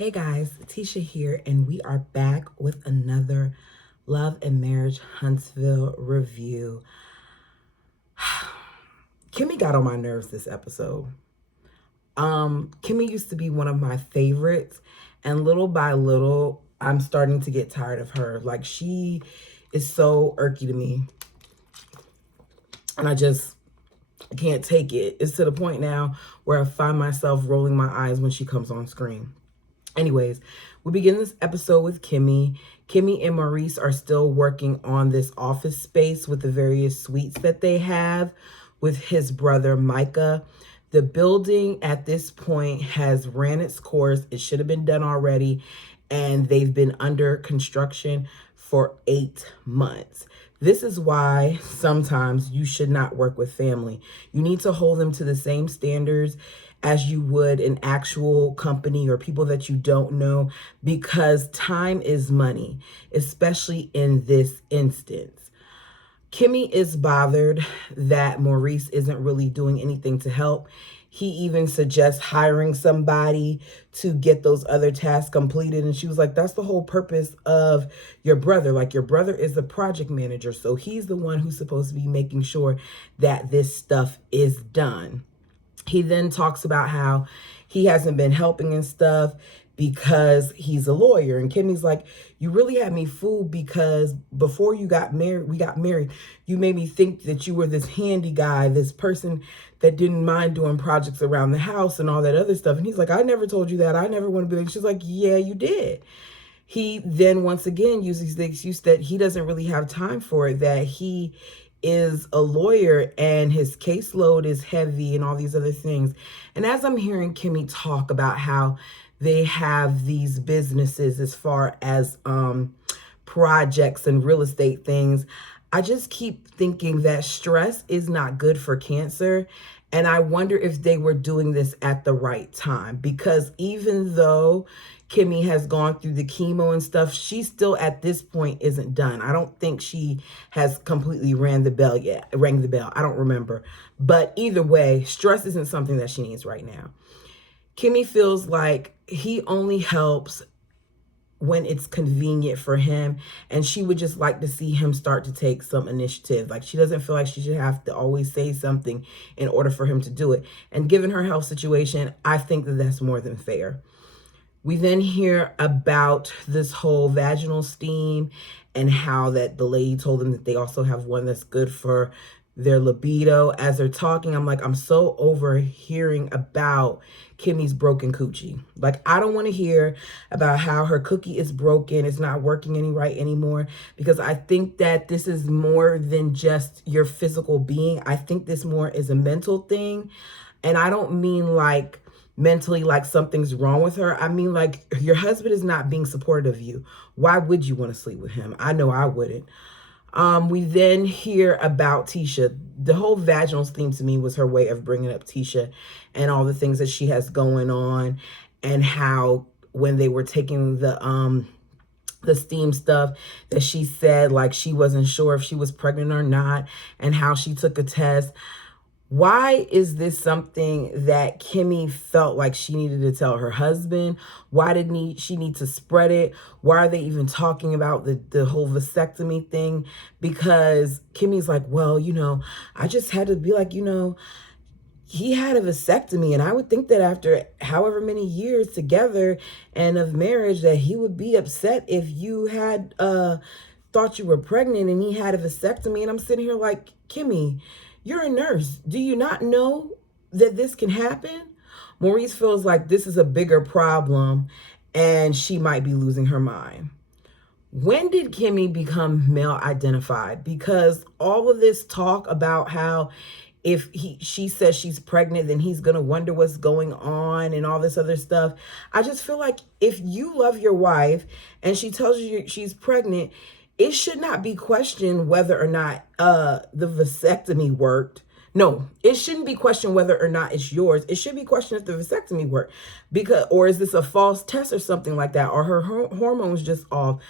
Hey guys, Tisha here, and we are back with another Love and Marriage Huntsville review. Kimmy got on my nerves this episode. Kimmy used to be one of my favorites, and little by little, I'm starting to get tired of her. Like, she is so irky to me, and I just can't take it. It's to the point now where I find myself rolling my eyes when she comes on screen. Anyways, we begin this episode with Kimmy. Kimmy and Maurice are still working on this office space with the various suites that they have with his brother, Micah. The building at this point has ran its course. It should have been done already, and they've been under construction for 8 months. This is why sometimes you should not work with family. You need to hold them to the same standards as you would an actual company or people that you don't know, because time is money, especially in this instance. Kimmy is bothered that Maurice isn't really doing anything to help. He even suggests hiring somebody to get those other tasks completed. And she was like, that's the whole purpose of your brother. Like, your brother is the project manager, so he's the one who's supposed to be making sure that this stuff is done. He then talks about how he hasn't been helping and stuff because he's a lawyer. And Kimmy's like, you really had me fooled, because before we got married, you made me think that you were this handy guy, this person that didn't mind doing projects around the house and all that other stuff. And he's like, I never told you that. I never want to be like, she's like, yeah, you did. He then once again uses the excuse that he doesn't really have time for it, that he is a lawyer and his caseload is heavy and all these other things. And as I'm hearing Kimmy talk about how they have these businesses as far as projects and real estate things, I just keep thinking that stress is not good for cancer. And I wonder if they were doing this at the right time, because even though Kimmy has gone through the chemo and stuff, she still at this point isn't done. I don't think she has completely rang the bell yet. I don't remember. But either way, stress isn't something that she needs right now. Kimmy feels like he only helps when it's convenient for him, and she would just like to see him start to take some initiative. Like, she doesn't feel like she should have to always say something in order for him to do it. And given her health situation, I think that that's more than fair. We then hear about this whole vaginal steam and how that the lady told them that they also have one that's good for their libido. As they're talking, I'm like, I'm so over hearing about Kimmy's broken coochie. Like, I don't want to hear about how her cookie is broken, it's not working right anymore, because I think that this is more than just your physical being. I think this more is a mental thing. And I don't mean like mentally like something's wrong with her. I mean, like, your husband is not being supportive of you. Why would you want to sleep with him? I know I wouldn't. We then hear about Tisha. The whole vaginal theme to me was her way of bringing up Tisha and all the things that she has going on, and how when they were taking the steam stuff, that she said like she wasn't sure if she was pregnant or not, and how she took a test. Why is this something that Kimmy felt like she needed to tell her husband? Why did she need to spread it? Why are they even talking about the whole vasectomy thing? Because Kimmy's like, well, I just had to be like, he had a vasectomy, and I would think that after however many years together and of marriage, that he would be upset if you had thought you were pregnant and he had a vasectomy. And I'm sitting here like, Kimmy, you're a nurse. Do you not know that this can happen? Maurice feels like this is a bigger problem and she might be losing her mind. When did Kimmy become male identified? Because all of this talk about how if she says she's pregnant, then he's going to wonder what's going on and all this other stuff. I just feel like if you love your wife and she tells you she's pregnant, it should not be questioned whether or not the vasectomy worked. No, it shouldn't be questioned whether or not it's yours. It should be questioned if the vasectomy worked, or is this a false test or something like that, or her hormones just off.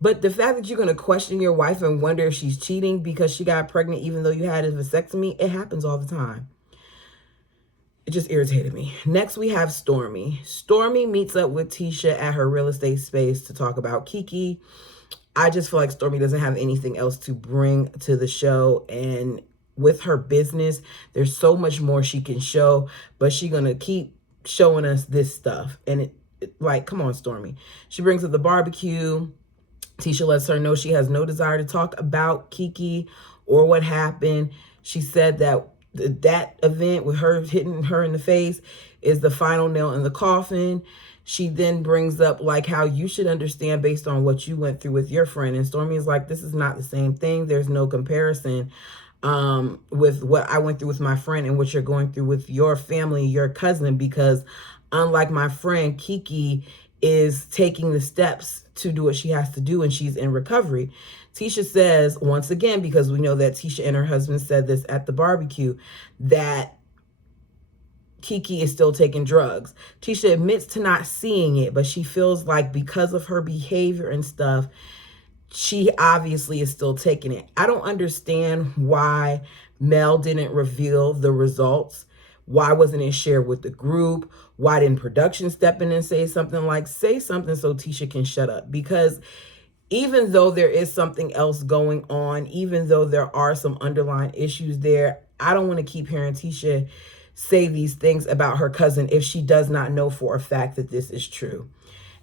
But the fact that you're going to question your wife and wonder if she's cheating because she got pregnant even though you had a vasectomy, it happens all the time. It just irritated me. Next, we have Stormy. Stormy meets up with Tisha at her real estate space to talk about Kiki. I just feel like Stormy doesn't have anything else to bring to the show. And with her business, there's so much more she can show, but she's going to keep showing us this stuff. And like, come on, Stormy. She brings up the barbecue. Tisha lets her know she has no desire to talk about Kiki or what happened. She said that that event with her hitting her in the face is the final nail in the coffin. She then brings up like how you should understand based on what you went through with your friend. And Stormy is like, this is not the same thing. There's no comparison with what I went through with my friend and what you're going through with your family, your cousin, because unlike my friend, Kiki is taking the steps to do what she has to do and she's in recovery. Tisha says, once again, because we know that Tisha and her husband said this at the barbecue, that Kiki is still taking drugs. Tisha admits to not seeing it, but she feels like because of her behavior and stuff, she obviously is still taking it. I don't understand why Mel didn't reveal the results. Why wasn't it shared with the group? Why didn't production step in and say something so Tisha can shut up? Because even though there is something else going on, even though there are some underlying issues there, I don't want to keep hearing Tisha say these things about her cousin if she does not know for a fact that this is true.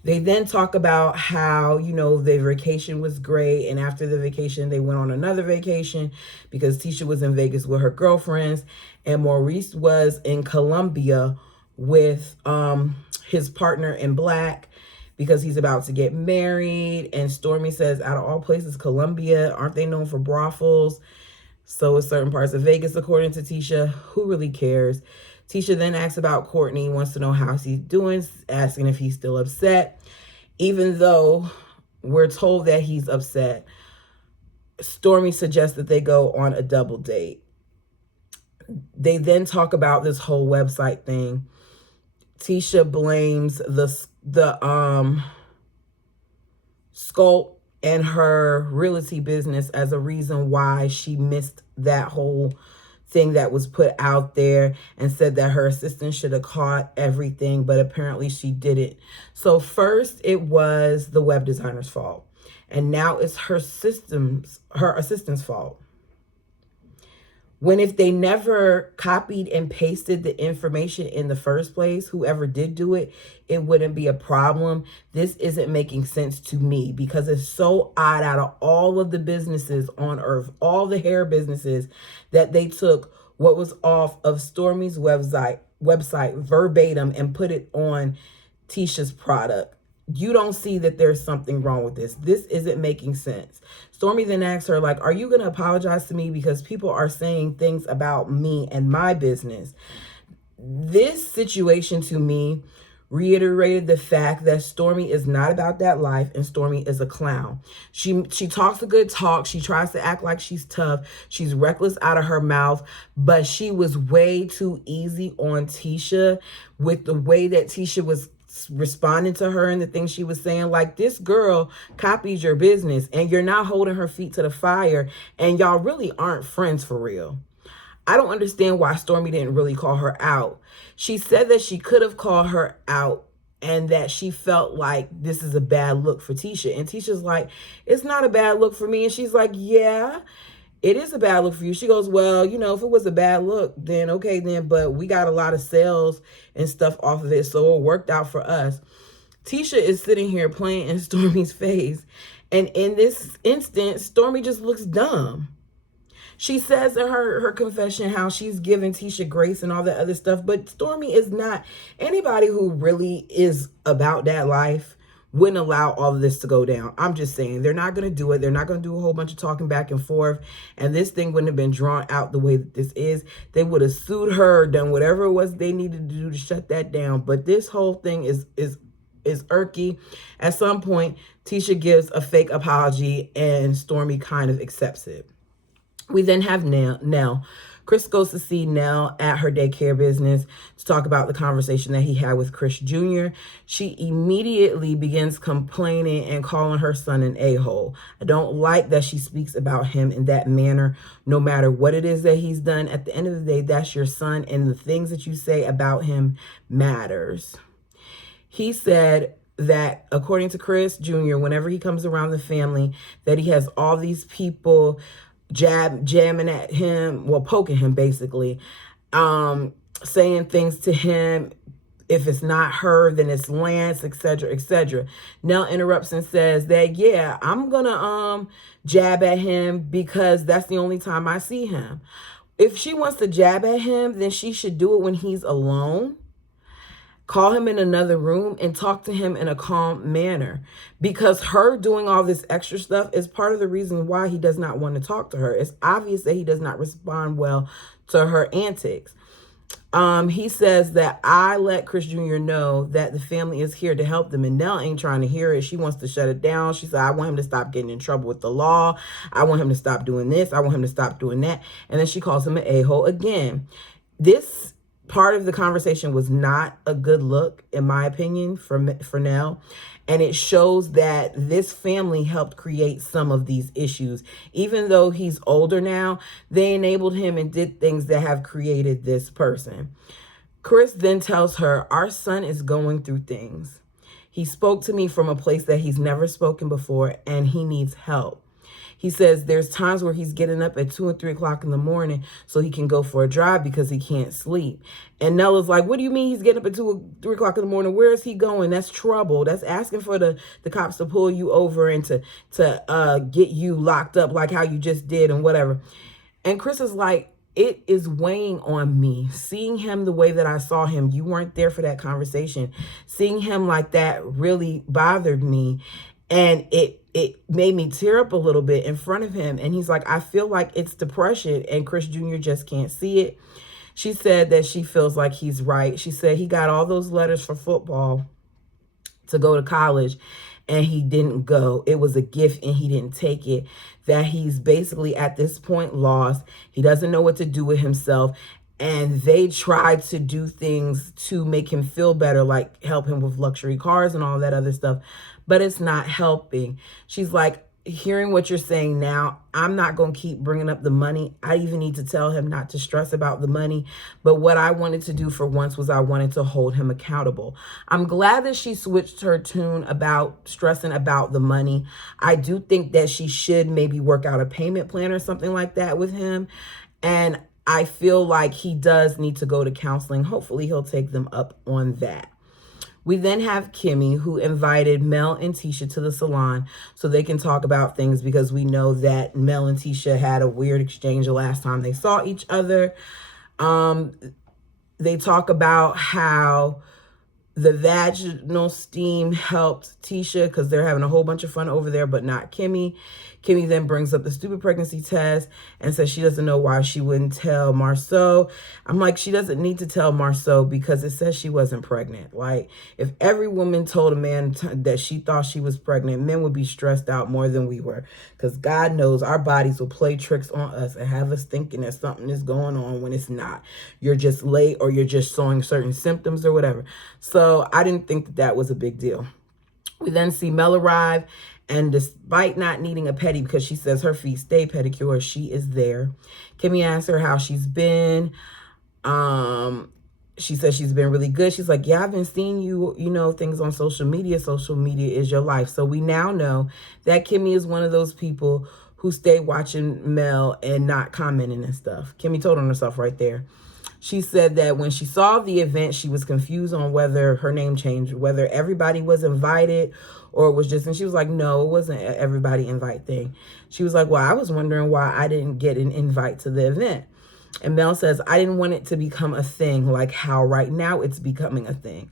They then talk about how, the vacation was great. And after the vacation, they went on another vacation because Tisha was in Vegas with her girlfriends. And Maurice was in Colombia with his partner in black because he's about to get married. And Stormy says, out of all places, Colombia, aren't they known for brothels? So is certain parts of Vegas, according to Tisha. Who really cares? Tisha then asks about Courtney, wants to know how he's doing, asking if he's still upset. Even though we're told that he's upset, Stormy suggests that they go on a double date. They then talk about this whole website thing. Tisha blames the Sculpt and her realty business as a reason why she missed that whole thing that was put out there, and said that her assistant should have caught everything, but apparently she didn't. So first it was the web designer's fault, and now it's her assistant's fault. When if they never copied and pasted the information in the first place, whoever did do it, it wouldn't be a problem. This isn't making sense to me because it's so odd out of all of the businesses on earth, all the hair businesses, that they took what was off of Stormy's website verbatim and put it on Tisha's product. You don't see that there's something wrong with this. This isn't making sense. Stormy then asks her, like, are you going to apologize to me because people are saying things about me and my business? This situation to me reiterated the fact that Stormy is not about that life and Stormy is a clown. She talks a good talk. She tries to act like she's tough. She's reckless out of her mouth, but she was way too easy on Tisha with the way that Tisha was responding to her and the things she was saying. Like, this girl copies your business and you're not holding her feet to the fire, and y'all really aren't friends for real. I don't understand why Stormy didn't really call her out. She said that she could have called her out and that she felt like this is a bad look for Tisha. And Tisha's like, it's not a bad look for me. And she's like, yeah, it is a bad look for you. She goes, well, if it was a bad look, then okay, then, but we got a lot of sales and stuff off of it, so it worked out for us. Tisha is sitting here playing in Stormy's face. And in this instance, Stormy just looks dumb. She says in her confession how she's giving Tisha grace and all that other stuff, but Stormy is not. Anybody who really is about that life wouldn't allow all of this to go down. I'm just saying, they're not going to do it. They're not going to do a whole bunch of talking back and forth, and this thing wouldn't have been drawn out the way that this is. They would have sued her, done whatever it was they needed to do to shut that down. But this whole thing is irky. At some point, Tisha gives a fake apology, and Stormy kind of accepts it. We then have Nell. Chris goes to see Nell at her daycare business to talk about the conversation that he had with Chris Jr. She immediately begins complaining and calling her son an a-hole. I don't like that she speaks about him in that manner, no matter what it is that he's done. At the end of the day, that's your son, and the things that you say about him matters. He said that according to Chris Jr., whenever he comes around the family, that he has all these people jamming at him, well, poking him basically, saying things to him. If it's not her, then it's Lance, etc., etc. Nell interrupts and says that, yeah, I'm gonna jab at him because that's the only time I see him. If she wants to jab at him, then she should do it when he's alone. Call him in another room and talk to him in a calm manner, because her doing all this extra stuff is part of the reason why he does not want to talk to her. It's obvious that he does not respond well to her antics. He says that I let Chris Jr. know that the family is here to help them, and Nell ain't trying to hear it. She wants to shut it down. She said, I want him to stop getting in trouble with the law. I want him to stop doing this. I want him to stop doing that. And then she calls him an a-hole again. This part of the conversation was not a good look, in my opinion, for Nell. And it shows that this family helped create some of these issues. Even though he's older now, they enabled him and did things that have created this person. Chris then tells her, our son is going through things. He spoke to me from a place that he's never spoken before, and he needs help. He says there's times where he's getting up at 2 and 3 o'clock in the morning so he can go for a drive because he can't sleep. And Nella's like, what do you mean he's getting up at 2 or 3 o'clock in the morning? Where is he going? That's trouble. That's asking for the cops to pull you over and to get you locked up like how you just did and whatever. And Chris is like, it is weighing on me. Seeing him the way that I saw him, you weren't there for that conversation. Seeing him like that really bothered me. And it made me tear up a little bit in front of him. And he's like, I feel like it's depression, and Chris Jr. just can't see it. She said that she feels like he's right. She said he got all those letters for football to go to college, and he didn't go. It was a gift, and he didn't take it. That he's basically at this point lost. He doesn't know what to do with himself. And they tried to do things to make him feel better, like help him with luxury cars and all that other stuff. But it's not helping. She's like, hearing what you're saying now, I'm not going to keep bringing up the money. I even need to tell him not to stress about the money. But what I wanted to do for once was I wanted to hold him accountable. I'm glad that she switched her tune about stressing about the money. I do think that she should maybe work out a payment plan or something like that with him. And I feel like he does need to go to counseling. Hopefully he'll take them up on that. We then have Kimmy, who invited Mel and Tisha to the salon so they can talk about things, because we know that Mel and Tisha had a weird exchange the last time they saw each other. They talk about how the vaginal steam helped Tisha because they're having a whole bunch of fun over there, but not Kimmy. Kimmy then brings up the stupid pregnancy test and says she doesn't know why she wouldn't tell Marceau. I'm like, she doesn't need to tell Marceau because it says she wasn't pregnant. Like, if every woman told a man that she thought she was pregnant, men would be stressed out more than we were. Because God knows our bodies will play tricks on us and have us thinking that something is going on when it's not. You're just late, or you're just showing certain symptoms or whatever. So I didn't think that that was a big deal. We then see Mel arrive, and despite not needing a pedi because she says her feet stay pedicure, she is there. Kimmy asks her how she's been. She says she's been really good. She's like, yeah, I've been seeing you, things on social media. Social media is your life. So we now know that Kimmy is one of those people who stay watching Mel and not commenting and stuff. Kimmy told on herself right there. She said that when she saw the event, she was confused on whether her name changed, whether everybody was invited or it was just, and she was like, no, it wasn't an everybody invite thing. She was like, well, I was wondering why I didn't get an invite to the event. And Mel says, I didn't want it to become a thing like how right now it's becoming a thing.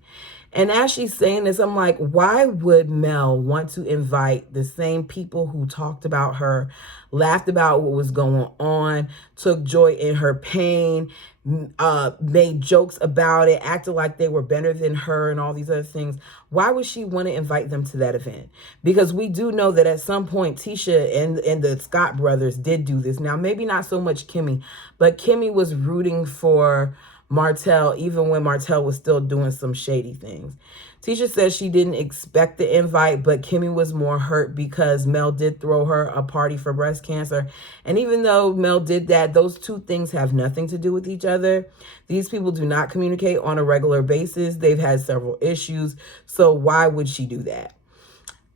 And as she's saying this, I'm like, why would Mel want to invite the same people who talked about her, laughed about what was going on, took joy in her pain, made jokes about it, acted like they were better than her and all these other things? Why would she want to invite them to that event? Because we do know that at some point Tisha and the Scott brothers did do this. Now, maybe not so much Kimmy, but Kimmy was rooting for Martell, even when Martell was still doing some shady things. Tisha says she didn't expect the invite, but Kimmy was more hurt because Mel did throw her a party for breast cancer. And even though Mel did that, those two things have nothing to do with each other. These people do not communicate on a regular basis. They've had several issues. So why would she do that?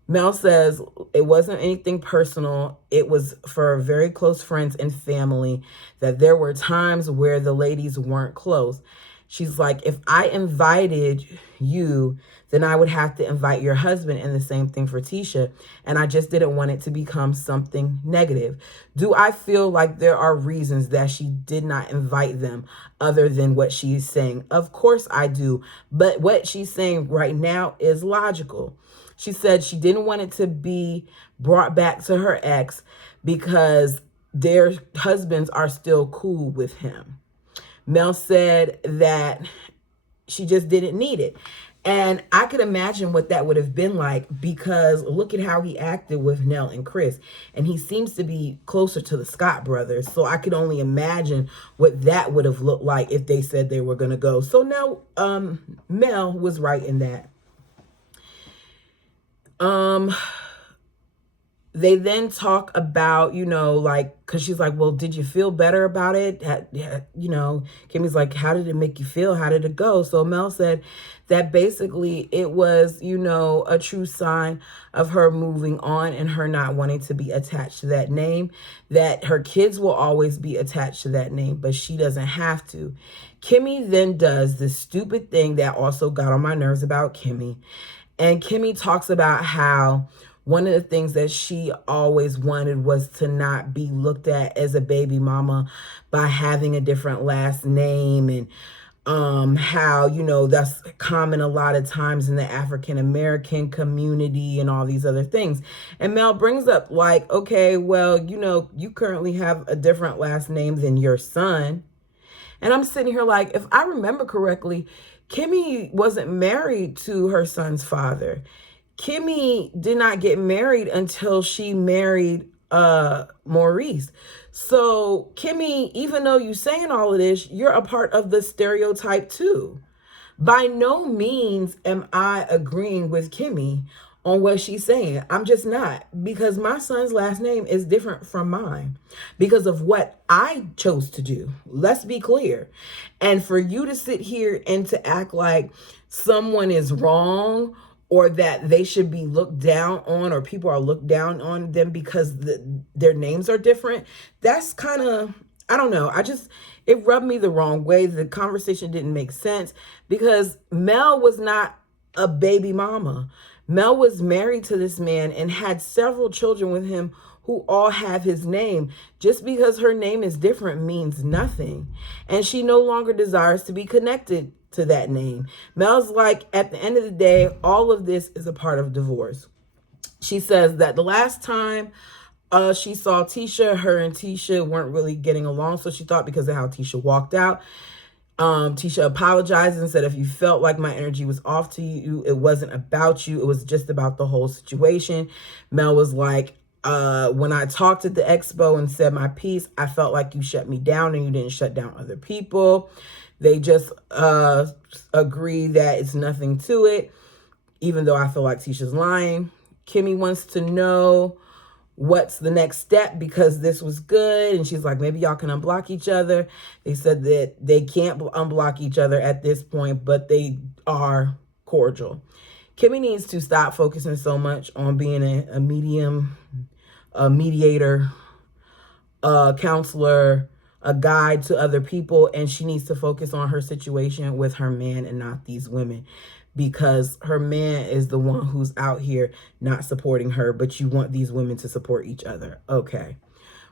Mel says it wasn't anything personal. It was for very close friends and family, that there were times where the ladies weren't close. She's like, if I invited you, then I would have to invite your husband, and the same thing for Tisha. And I just didn't want it to become something negative. Do I feel like there are reasons that she did not invite them other than what she's saying? Of course I do. But what she's saying right now is logical. She said she didn't want it to be brought back to her ex because their husbands are still cool with him. Mel said that she just didn't need it. And I could imagine what that would have been like, because look at how he acted with Nell and Chris. And he seems to be closer to the Scott brothers. So I could only imagine what that would have looked like if they said they were going to go. So now Mel was right in that. They then talk about, like, because she's like, well, did you feel better about it? Kimmy's like, how did it make you feel? How did it go? So Mel said that basically it was, a true sign of her moving on and her not wanting to be attached to that name, that her kids will always be attached to that name, but she doesn't have to. Kimmy then does this stupid thing that also got on my nerves about Kimmy. And Kimmy talks about how one of the things that she always wanted was to not be looked at as a baby mama by having a different last name, and how, that's common a lot of times in the African American community and all these other things. And Mel brings up like, okay, well, you currently have a different last name than your son. And I'm sitting here like, if I remember correctly, Kimmy wasn't married to her son's father. Kimmy did not get married until she married Maurice. So Kimmy, even though you're saying all of this, you're a part of the stereotype too. By no means am I agreeing with Kimmy on what she's saying. I'm just not, because my son's last name is different from mine because of what I chose to do. Let's be clear. And for you to sit here and to act like someone is wrong, or that they should be looked down on, or people are looked down on them because their names are different, that's kind of, I don't know. It rubbed me the wrong way. The conversation didn't make sense because Mel was not a baby mama. Mel was married to this man and had several children with him who all have his name. Just because her name is different means nothing. And she no longer desires to be connected to that name. Mel's like, at the end of the day, all of this is a part of divorce. She says that the last time she saw Tisha, her and Tisha weren't really getting along. So she thought because of how Tisha walked out, Tisha apologized and said, if you felt like my energy was off to you, it wasn't about you. It was just about the whole situation. Mel was like, when I talked at the expo and said my piece, I felt like you shut me down and you didn't shut down other people. They just agree that it's nothing to it, even though I feel like Tisha's lying. Kimmy wants to know what's the next step because this was good. And she's like, maybe y'all can unblock each other. They said that they can't unblock each other at this point, but they are cordial. Kimmy needs to stop focusing so much on being a medium, a mediator, a counselor, a guide to other people, and she needs to focus on her situation with her man and not these women, because her man is the one who's out here not supporting her, but you want these women to support each other. Okay.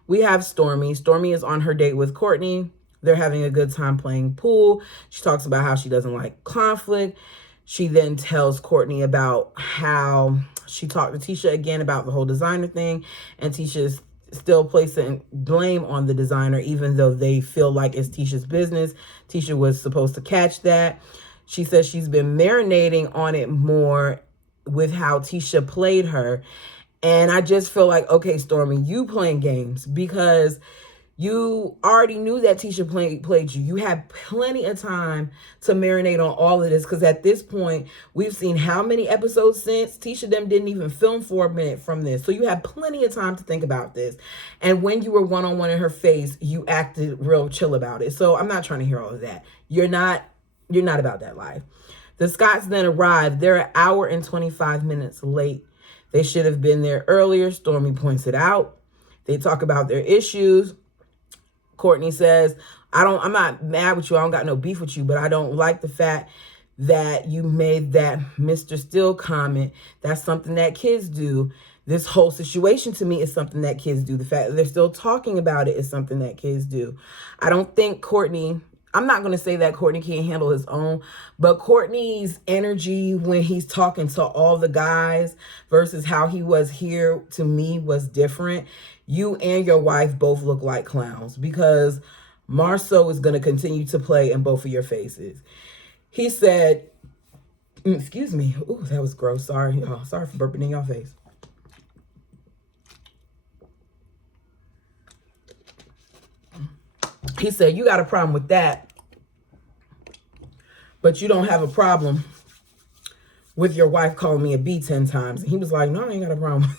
We have Stormy. Stormy is on her date with Courtney. They're having a good time playing pool. She talks about how she doesn't like conflict. She then tells Courtney about how she talked to Tisha again about the whole designer thing, and Tisha's still placing blame on the designer, even though they feel like it's Tisha's business. Tisha was supposed to catch that. She says she's been marinating on it more with how Tisha played her. And I just feel like, okay, Stormy, you playing games because you already knew that Tisha played you. You had plenty of time to marinate on all of this, because at this point, we've seen how many episodes since? Tisha them didn't even film for a minute from this. So you had plenty of time to think about this. And when you were one-on-one in her face, you acted real chill about it. So I'm not trying to hear all of that. You're not about that life. The Scotts then arrived. They're an hour and 25 minutes late. They should have been there earlier. Stormy points it out. They talk about their issues. Courtney says, I'm not mad with you. I don't got no beef with you, but I don't like the fact that you made that Mr. Steele comment. That's something that kids do. This whole situation to me is something that kids do. The fact that they're still talking about it is something that kids do. I don't think Courtney, I'm not going to say that Courtney can't handle his own, but Courtney's energy when he's talking to all the guys versus how he was here, to me, was different. You and your wife both look like clowns, because Marceau is going to continue to play in both of your faces. He said, excuse me. Ooh, that was gross. Sorry, y'all. Sorry for burping in your face. He said, you got a problem with that, but you don't have a problem with your wife calling me a B 10 times. And he was like, no, I ain't got a problem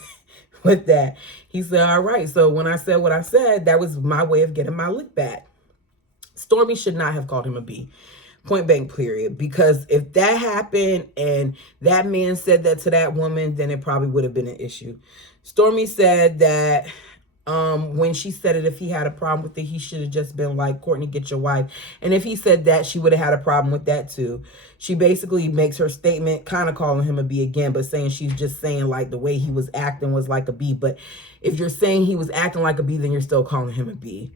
with that. He said, all right. So when I said what I said, that was my way of getting my lick back. Stormy should not have called him a B. Point blank, period. Because if that happened and that man said that to that woman, then it probably would have been an issue. Stormy said that when she said it, if he had a problem with it, he should have just been like, Courtney, get your wife. And if he said that, she would have had a problem with that too. She basically makes her statement, kind of calling him a B again, but saying she's just saying like the way he was acting was like a B. But if you're saying he was acting like a B, then you're still calling him a B.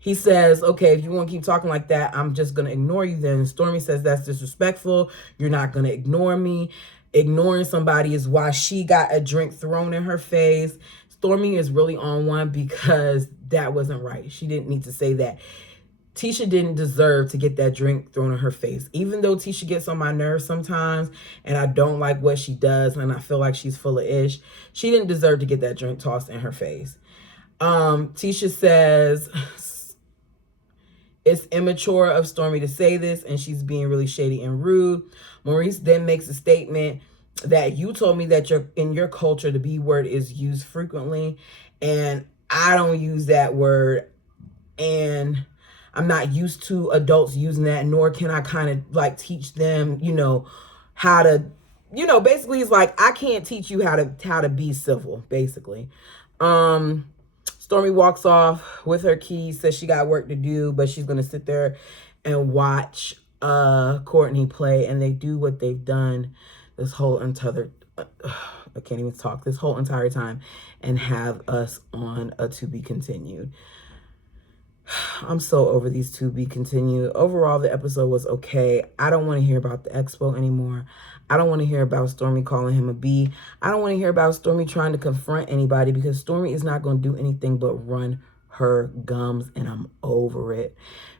He says, okay, if you want to keep talking like that, I'm just going to ignore you then. Stormy says, that's disrespectful. You're not going to ignore me. Ignoring somebody is why she got a drink thrown in her face. Stormy is really on one, because that wasn't right. She didn't need to say that. Tisha didn't deserve to get that drink thrown in her face. Even though Tisha gets on my nerves sometimes and I don't like what she does and I feel like she's full of ish, she didn't deserve to get that drink tossed in her face. Tisha says it's immature of Stormy to say this, and she's being really shady and rude. Maurice then makes a statement that you told me that in your culture, the B word is used frequently, and I don't use that word, and I'm not used to adults using that, nor can I kind of like teach them, how to, basically it's like, I can't teach you how to be civil, basically. Stormy walks off with her keys, says she got work to do, but she's going to sit there and watch Courtney play, and they do what they've done this whole entire, I can't even talk, this whole entire time, and have us on a to be continued. I'm so over these to be continued. Overall, the episode was okay. I don't want to hear about the expo anymore. I don't want to hear about Stormy calling him a B. I don't want to hear about Stormy trying to confront anybody, because Stormy is not going to do anything but run her gums, and I'm over it.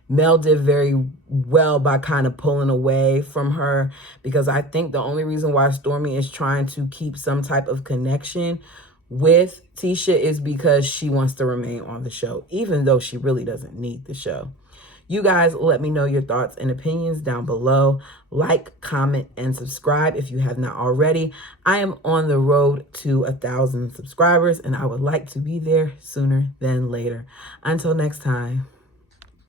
Mel did very well by kind of pulling away from her, because I think the only reason why Stormy is trying to keep some type of connection with Tisha is because she wants to remain on the show, even though she really doesn't need the show. You guys, let me know your thoughts and opinions down below. Like, comment, and subscribe if you have not already. I am on the road to 1,000 subscribers, and I would like to be there sooner than later. Until next time.